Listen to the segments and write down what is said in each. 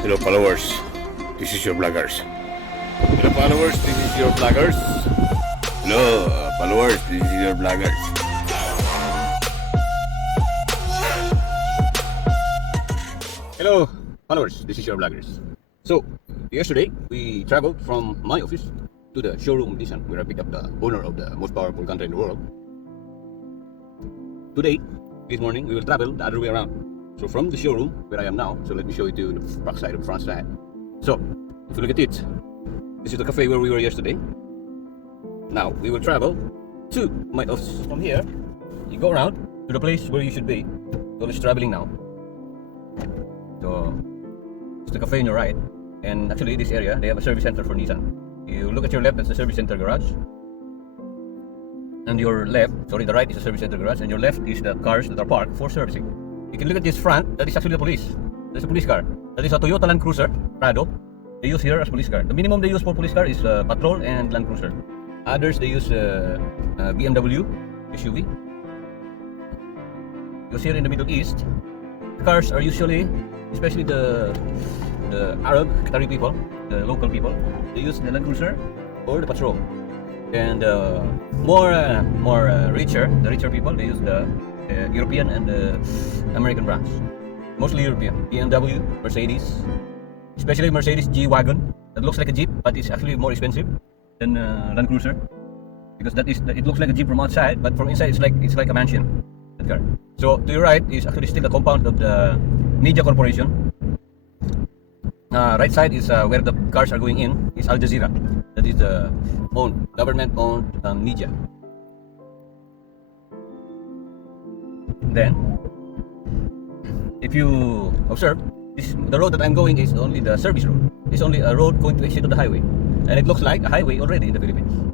Hello followers, this is your bloggers. Hello followers, this is your bloggers. Hello followers, this is your bloggers. Hello followers, this is your bloggers. So yesterday we traveled from my office to the showroom of Nissan where I picked up the owner of the most powerful country in the world. Today, this morning, we will travel the other way around. So from the showroom where I am now, so let me show you to the back side of the front side. So if you look at it, this is the cafe where we were yesterday. Now we will travel to my office. From here, you go around to the place where you should be. So let's traveling now. So it's the cafe on your right, and actually this area they have a service center for Nissan. You look at your left, that's the service center garage. And your left, sorry, the right is the service center garage, and your left is the cars that are parked for servicing. You can look at this front, that is actually the police. That's a police car. That is a Toyota Land Cruiser Prado. They use here as police car. The minimum they use for police car is Patrol and Land Cruiser. Others they use BMW SUV. Because here in the Middle East, the cars are usually, especially the Arab Qatari people, the local people, they use the Land Cruiser or the Patrol. And more richer, the richer people, they use the European and the American brands. Mostly European. BMW, Mercedes, especially Mercedes G-Wagon. That looks like a Jeep, but it's actually more expensive than Land Cruiser, because it looks like a Jeep from outside, but from inside it's like a mansion. That car. So to your right is actually still a compound of the Media Corporation. Right side is where the cars are going in. Is Al Jazeera. That is the government-owned media. Then, if you observe, the road that I'm going is only the service road. It's only a road going to exit on the highway, and it looks like a highway already in the Philippines.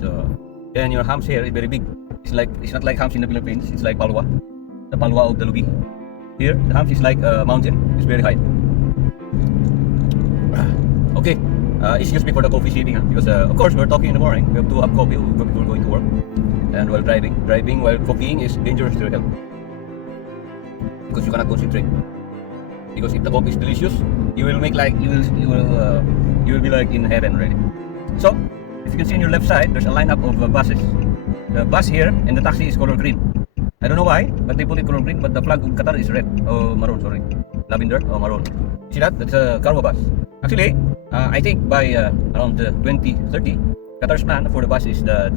So, then your humps here is very big. It's not like humps in the Philippines. It's like Palwa, the Palwa of the Lubi. Here, the humps is like a mountain. It's very high. Okay, excuse me for the coffee sipping, because of course we're talking in the morning. We have to have coffee before going to work, and while driving while coffeeing is dangerous to your health, because you cannot concentrate. Because if the coffee is delicious, you will be like in heaven already. So if you can see on your left side, there's a lineup of buses. The bus here and the taxi is color green. I don't know why, but they put it color green, but the flag of Qatar is red or maroon. Sorry, lavender or maroon. See that? That's a cargo bus. Actually, I think by around 2030, Qatar's plan for the bus is that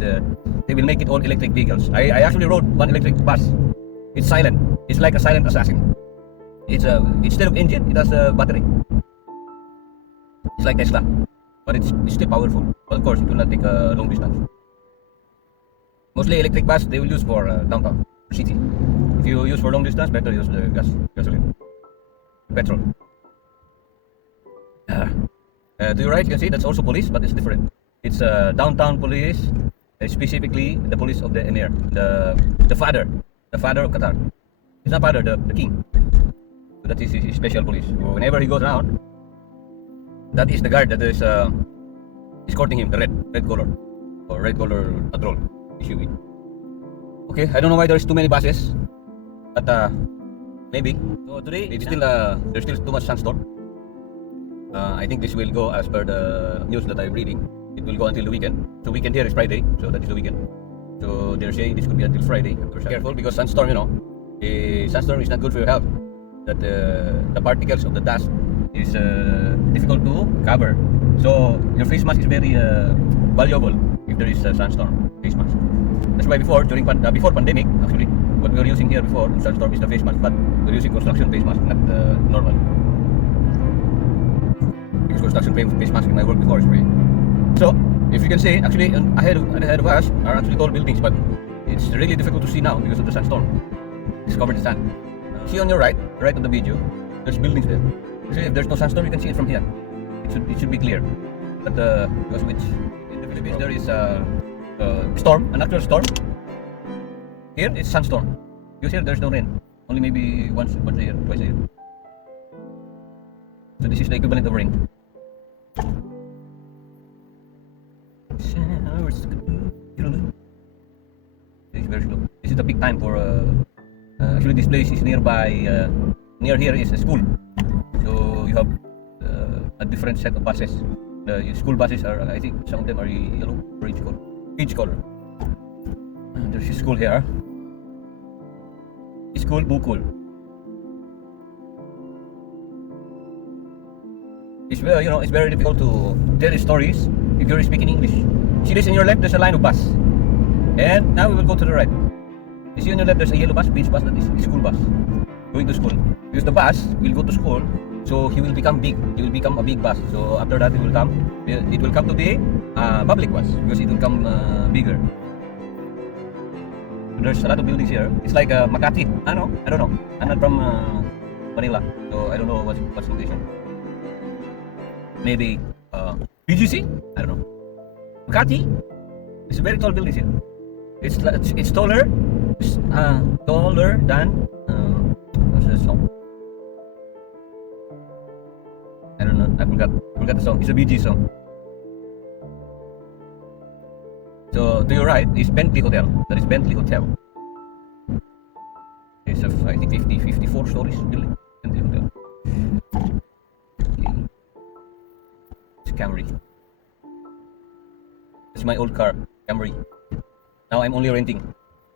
they will make it all electric vehicles. I actually rode one electric bus. It's silent. It's like a silent assassin. It's instead of engine, it has a battery. It's like Tesla, but it's still powerful. But of course, it will not take a long distance. Mostly electric bus they will use for downtown city. If you use for long distance, better use the gasoline, petrol. To your right, you can see that's also police, but it's different. It's downtown police, specifically the police of the emir, the father of Qatar. It's not father, the king. So that is his special police. So whenever he goes around, that is the guard that is escorting him, the red color patrol SUV. Okay, I don't know why there's too many buses, but maybe. So today it's still there's still too much sandstorm. I think this will go as per the news that I'm reading. It will go until the weekend. So weekend here is Friday, so that is the weekend. So they're saying this could be until Friday. Careful, because sandstorm, sandstorm is not good for your health. That the particles of the dust is difficult to cover. So your face mask is very valuable if there is a sandstorm face mask. That's why before pandemic, actually, what we were using here before sandstorm is the face mask, but we're using construction face mask, not normal. Because construction face mask in my work before is free. So if you can see, actually ahead of us are actually tall buildings, but it's really difficult to see now because of the sandstorm. It's covered in sand. See on your right of the video, there's buildings there. See, if there's no sandstorm, you can see it from here. It should be clear. But because in the Philippines there is a storm, an actual storm. Here it's sandstorm. Because here there's no rain. Only maybe once a year, twice a year. So this is the equivalent of rain. It's very slow. This is the peak time for actually this place is nearby near here is a school, so you have a different set of buses. The school buses are, I think, some of them are yellow, orange color, peach color. There's a school here. School Bukul. It's very, it's very difficult to tell stories if you're speaking English. See this in your left, there's a line of bus. And now we will go to the right. You see on your left, there's a yellow bus, beach bus, that is school bus. Going to school. Because the bus will go to school, so he will become big. He will become a big bus. So after that, it will come to be a public bus because it will come bigger. There's a lot of buildings here. It's like Makati. I don't know. I'm not from Manila, so I don't know what's location. Maybe BGC? I don't know. Makati. It's a very tall building here. It's taller. It's taller than what's the song? I don't know. I forgot the song. It's a BG song. So to your right is Bentley Hotel. That is Bentley Hotel. It's a, I think 54 stories building. Bentley Hotel. Okay. It's Camry. It's my old car, Camry. Now I'm only renting.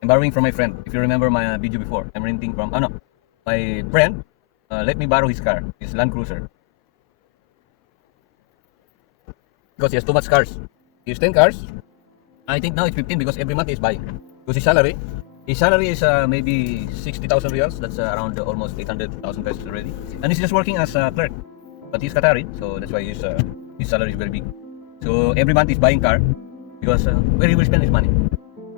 I'm borrowing from my friend. If you remember my video before, I'm renting from. My friend let me borrow his car. His Land Cruiser. Because he has too much cars. He has 10 cars. I think now it's 15 because every month he's buying. Because his salary is maybe 60,000 reals. That's around almost 800,000 pesos already. And he's just working as a clerk. But he's Qatari, so that's why his salary is very big. So every month he's buying car because where he will spend his money.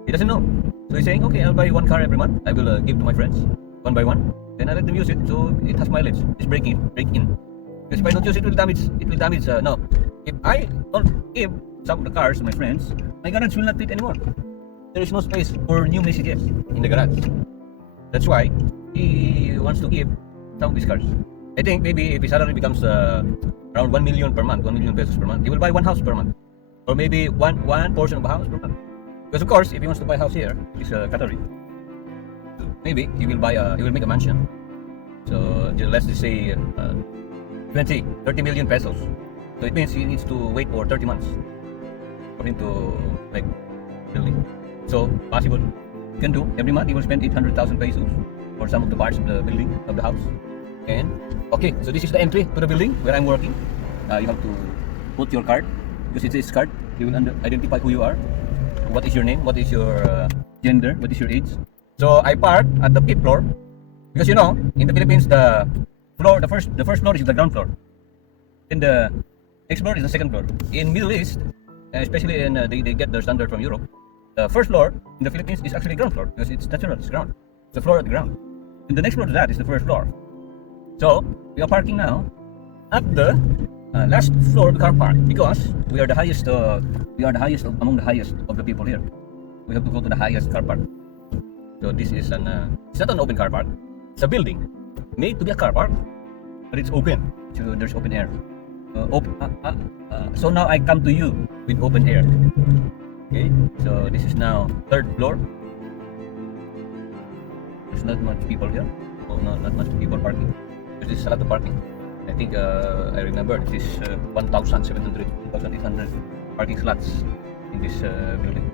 He doesn't know. So he's saying, okay, I'll buy one car every month. I will give to my friends one by one. Then I let them use it so it has mileage. It's break in. Because if I don't use it, it will damage. No. If I don't give some of the cars to my friends, my garage will not fit anymore. There is no space for new messages in the garage. That's why he wants to give some of his cars. I think maybe if his salary becomes around 1 million per month, 1 million pesos per month, he will buy one house per month. Or maybe one portion of a house per month. Because of course, if he wants to buy a house here, he's Qatari. Maybe he will make a mansion. So let's just say 30 million pesos. So it means he needs to wait for 30 months for him to make building. So possible, you can do every month. He will spend 800,000 pesos for some of the parts of the building of the house. And okay, so this is the entry to the building where I'm working. You have to put your card because it's his card. He will identify who you are. What is your name? What is your gender? What is your age? So I park at the 5th floor because in the Philippines the first floor is the ground floor. Then the next floor is the second floor. In Middle East, especially in they get their standard from Europe. The first floor in the Philippines is actually ground floor because it's natural, it's ground. It's the floor at the ground. And the next floor to that is the first floor. So we are parking now at the last floor of the car park because we are the highest. Among the highest of the people here. We have to go to the highest car park. So this is it's not an open car park. It's a building made to be a car park, but it's open. So there's open air. So now I come to you with open air. Okay, so this is now 3rd floor. There's not much people here. Oh, no, not much people parking. There's a lot of parking. I think I remember this is 1,700, 1,800 parking slots in this building.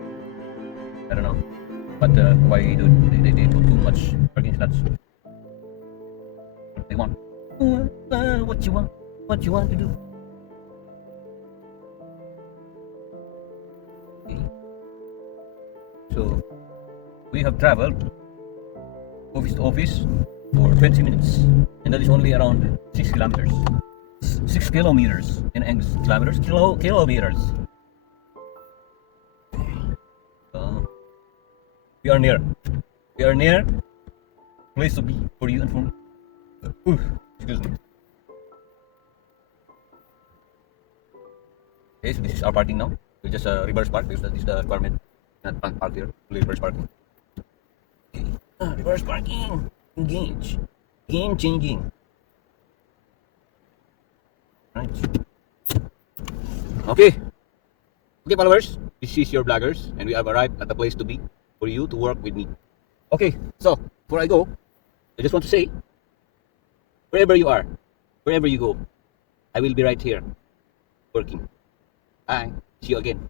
I don't know, but why do they put too much parking slots? What they want? What you want to do? Okay. So we have traveled office to office for 20 minutes, and that is only around 6 kilometers. 6 kilometers in English. Kilometers. We are near. Place to be for you and for me. Excuse me. Okay, so this is our parking now. We just reverse park because that is the requirement. Not park here. Reverse parking. Okay. Reverse parking. Engage. Game changing. Right. Okay, followers. This is your bloggers, and we have arrived at the place to be for you to work with me. Okay, so before I go, I just want to say, wherever you are, wherever you go, I will be right here working. Bye. See you again.